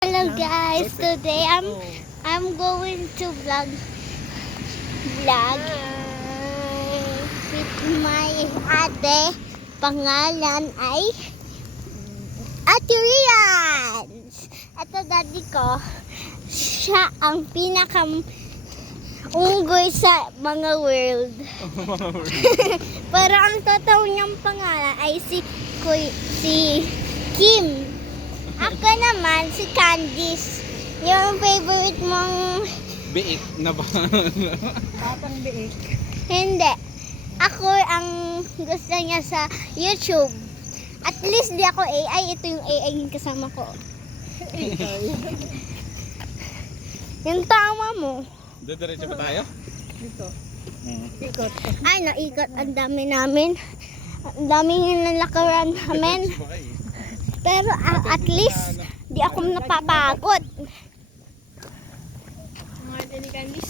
Hello guys, today I'm going to vlog with my ate. Pangalan ay Ate Rians. Ito daddy ko. Siya ang unggoy sa mga world. Pero ang totoo niyang pangalan ay si Kim. Ako naman si Candice. Yung favorite mong Biik na ba? Batang biik. hindi. Ako ang gusto niya sa YouTube. At least di ako AI. Ito yung AI yung kasama ko. Yung tama mo. Diretso pa tayo? Dito. Ikot. Ay, naikot. Ang dami namin. Ang daming nalakaran namin. Diretso pa kayo. Pero at least, di ako napapagod. Ang ate ni Candice.